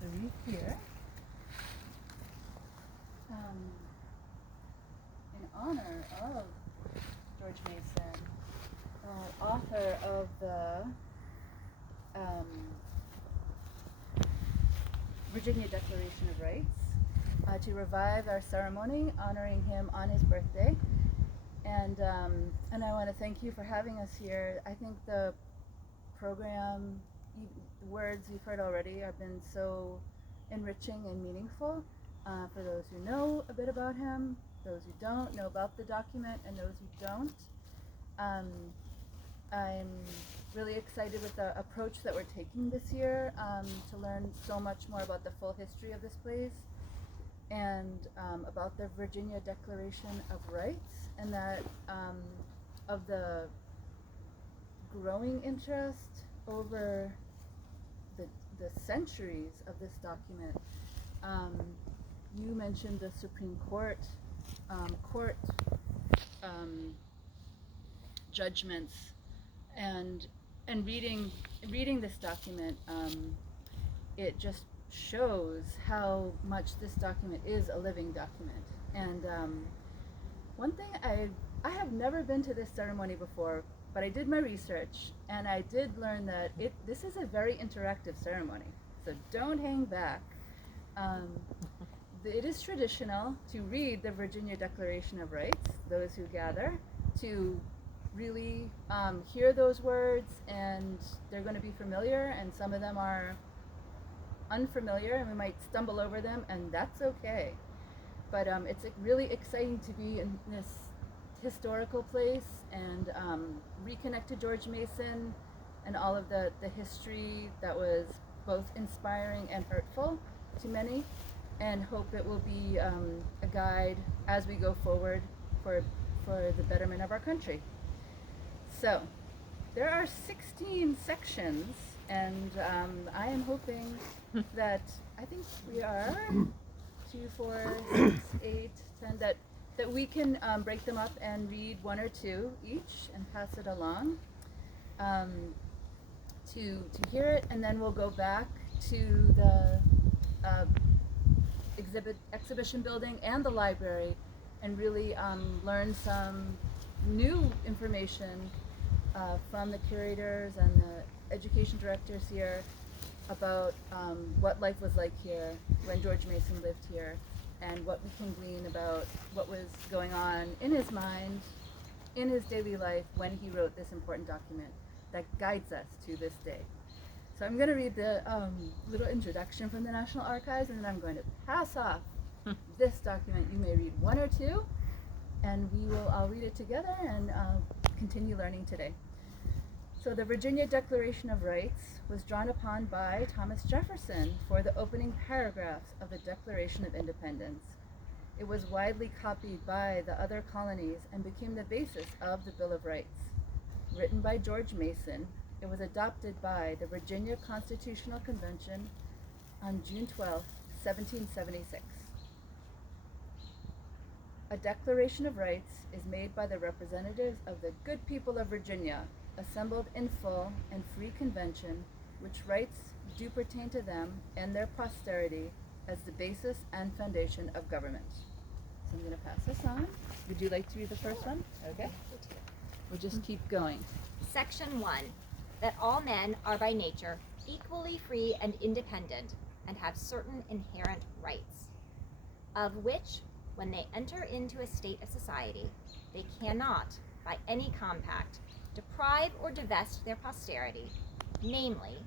the wreath here in honor of George Mason, author of the Virginia Declaration of Rights, to revive our ceremony honoring him on his birthday. And I want to thank you for having us here. I think the program, words you've heard already, have been so enriching and meaningful for those who know a bit about him, those who don't know about the document, and those who don't. I'm really excited with the approach that we're taking this year to learn so much more about the full history of this place and about the Virginia Declaration of Rights, and that of the growing interest over the centuries of this document. You mentioned the Supreme Court judgments, and reading this document, it just shows how much this document is a living document. And one thing, I have never been to this ceremony before, but I did my research and I did learn that this is a very interactive ceremony, so don't hang back. It is traditional to read the Virginia Declaration of Rights, those who gather, to really hear those words, and they're going to be familiar, and some of them are unfamiliar, and we might stumble over them, and that's okay. But it's really exciting to be in this historical place and reconnect to George Mason and all of the history that was both inspiring and hurtful to many, and hope it will be a guide as we go forward for the betterment of our country. So there are 16 sections, and I am hoping that, I think we are 2, 4, 6, 8, 10, that we can break them up and read 1 or 2 each and pass it along to hear it, and then we'll go back to the exhibition building and the library and really learn some new information from the curators and the education directors here about what life was like here when George Mason lived here, and what we can glean about what was going on in his mind, in his daily life when he wrote this important document that guides us to this day. So I'm going to read the little introduction from the National Archives, and then I'm going to pass off this document. You may read 1 or 2, and I'll read it together and continue learning today. So the Virginia Declaration of Rights was drawn upon by Thomas Jefferson for the opening paragraphs of the Declaration of Independence. It was widely copied by the other colonies and became the basis of the Bill of Rights. Written by George Mason, it was adopted by the Virginia Constitutional Convention on June 12, 1776. A Declaration of Rights is made by the representatives of the good people of Virginia, assembled in full and free convention, which rights do pertain to them and their posterity as the basis and foundation of government. So I'm going to pass this on. Would you like to read the first one? Okay. We'll just keep going. Section 1. That all men are by nature equally free and independent, and have certain inherent rights, of which, when they enter into a state of society, they cannot, by any compact, deprive or divest their posterity, namely,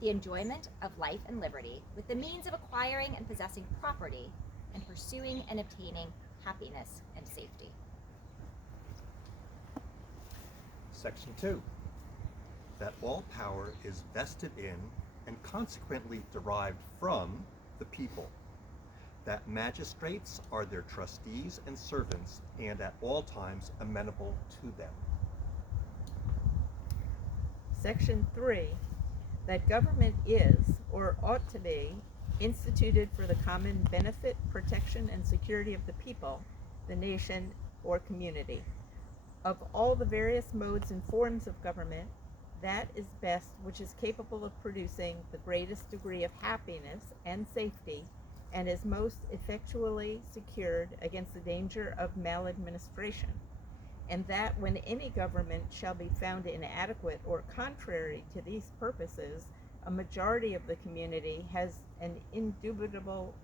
the enjoyment of life and liberty, with the means of acquiring and possessing property, and pursuing and obtaining happiness and safety. Section 2. That all power is vested in and consequently derived from the people. That magistrates are their trustees and servants, and at all times amenable to them. Section 3. That government is, or ought to be, instituted for the common benefit, protection, and security of the people, the nation, or community. Of all the various modes and forms of government, that is best which is capable of producing the greatest degree of happiness and safety, and is most effectually secured against the danger of maladministration, and that when any government shall be found inadequate or contrary to these purposes, a majority of the community has an indubitable,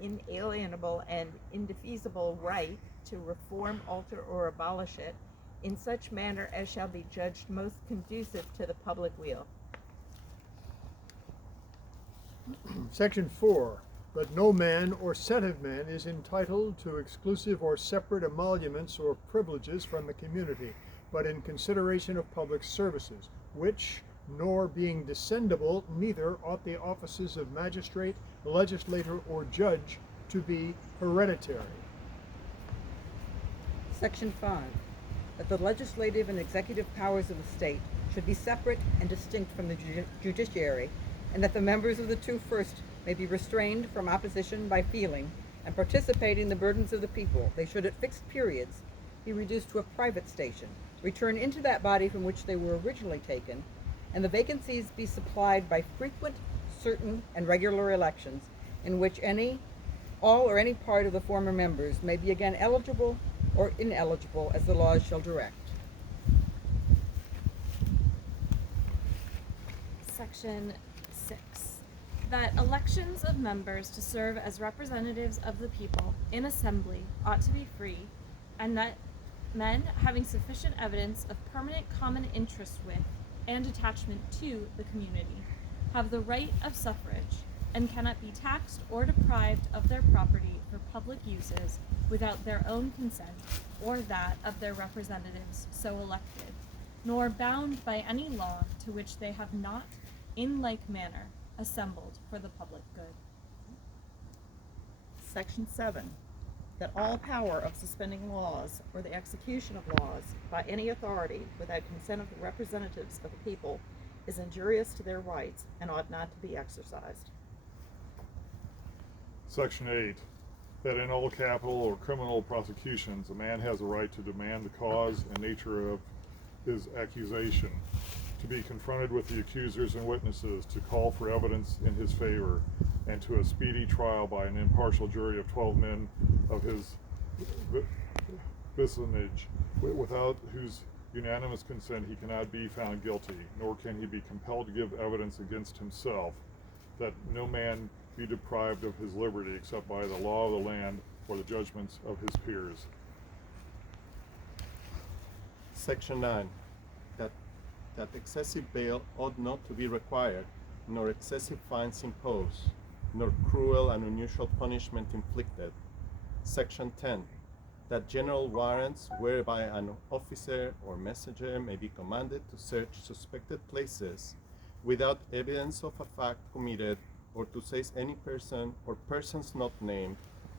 inalienable, and indefeasible right to reform, alter, or abolish it in such manner as shall be judged most conducive to the public weal. Section 4. That no man or set of men is entitled to exclusive or separate emoluments or privileges from the community, but in consideration of public services, which, nor being descendable, neither ought the offices of magistrate, legislator, or judge to be hereditary. Section 5. That the legislative and executive powers of the state should be separate and distinct from the judiciary, and that the members of the two first may be restrained from opposition by feeling and participate in the burdens of the people. They should at fixed periods be reduced to a private station, return into that body from which they were originally taken, and the vacancies be supplied by frequent, certain, and regular elections, in which all or any part of the former members may be again eligible or ineligible as the laws shall direct. Section 6. That elections of members to serve as representatives of the people in assembly ought to be free, and that men having sufficient evidence of permanent common interest with and attachment to the community have the right of suffrage, and cannot be taxed or deprived of their property for public uses without their own consent or that of their representatives so elected, nor bound by any law to which they have not, in like manner, assembled for the public good. Section 7. That all power of suspending laws or the execution of laws by any authority without consent of the representatives of the people is injurious to their rights and ought not to be exercised. Section 8. That in all capital or criminal prosecutions, a man has a right to demand the cause and nature of his accusation, to be confronted with the accusers and witnesses, to call for evidence in his favor, and to a speedy trial by an impartial jury of 12 men of his vicinage, without whose unanimous consent he cannot be found guilty, nor can he be compelled to give evidence against himself, that no man be deprived of his liberty except by the law of the land or the judgments of his peers. Section 9. That excessive bail ought not to be required, nor excessive fines imposed, nor cruel and unusual punishment inflicted. Section 10. That general warrants whereby an officer or messenger may be commanded to search suspected places without evidence of a fact committed, or to seize any person or persons not named,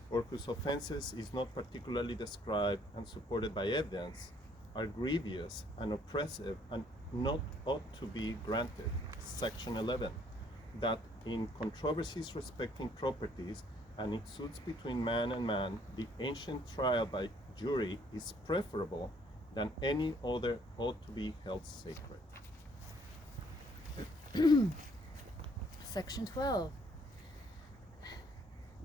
or whose offenses is not particularly described and supported by evidence, are grievous and oppressive and not ought to be granted. Section 11. That in controversies respecting properties and in suits between man and man, the ancient trial by jury is preferable than any other ought to be held sacred. Section 12.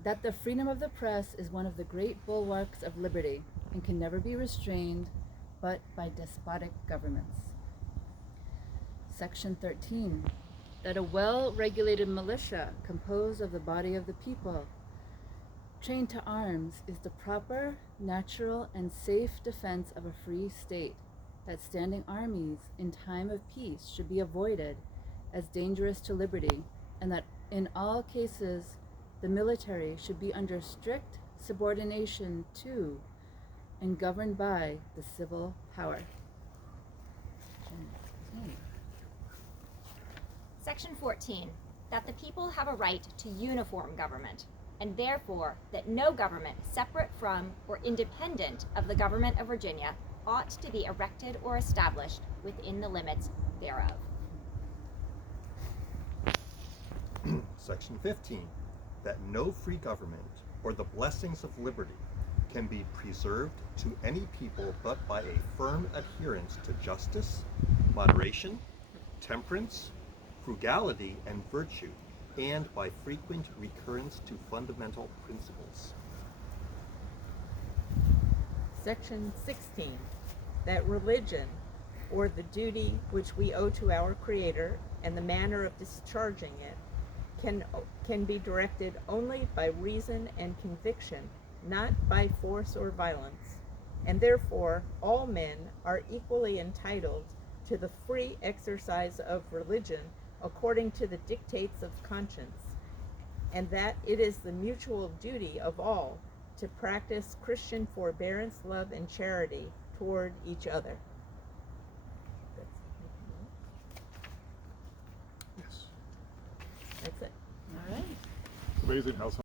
That the freedom of the press is one of the great bulwarks of liberty and can never be restrained but by despotic governments. Section 13. That a well-regulated militia composed of the body of the people, trained to arms, is the proper, natural, and safe defense of a free state, that standing armies in time of peace should be avoided as dangerous to liberty, and that in all cases the military should be under strict subordination to and governed by the civil power. Section 14. That the people have a right to uniform government, and therefore that no government separate from or independent of the government of Virginia ought to be erected or established within the limits thereof. Section 15. That no free government or the blessings of liberty can be preserved to any people but by a firm adherence to justice, moderation, temperance, frugality, and virtue, and by frequent recurrence to fundamental principles. Section 16, that religion, or the duty which we owe to our Creator and the manner of discharging it, can be directed only by reason and conviction, not by force or violence, and therefore all men are equally entitled to the free exercise of religion according to the dictates of conscience, and that it is the mutual duty of all to practice Christian forbearance, love, and charity toward each other. Yes. That's it. All right. It's amazing how